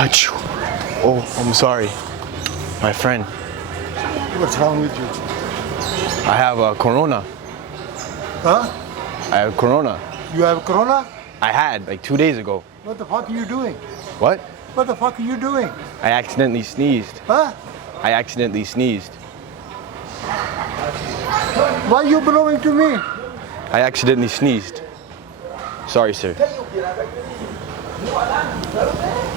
Achoo. Oh, I'm sorry. My friend, What's wrong with you? I have corona. Huh? I have corona. You have corona? I had like 2 days ago. What the fuck are you doing? What? What the fuck are you doing? I accidentally sneezed. Huh? I accidentally sneezed. Why you belonging to me? I accidentally sneezed. Sorry, sir.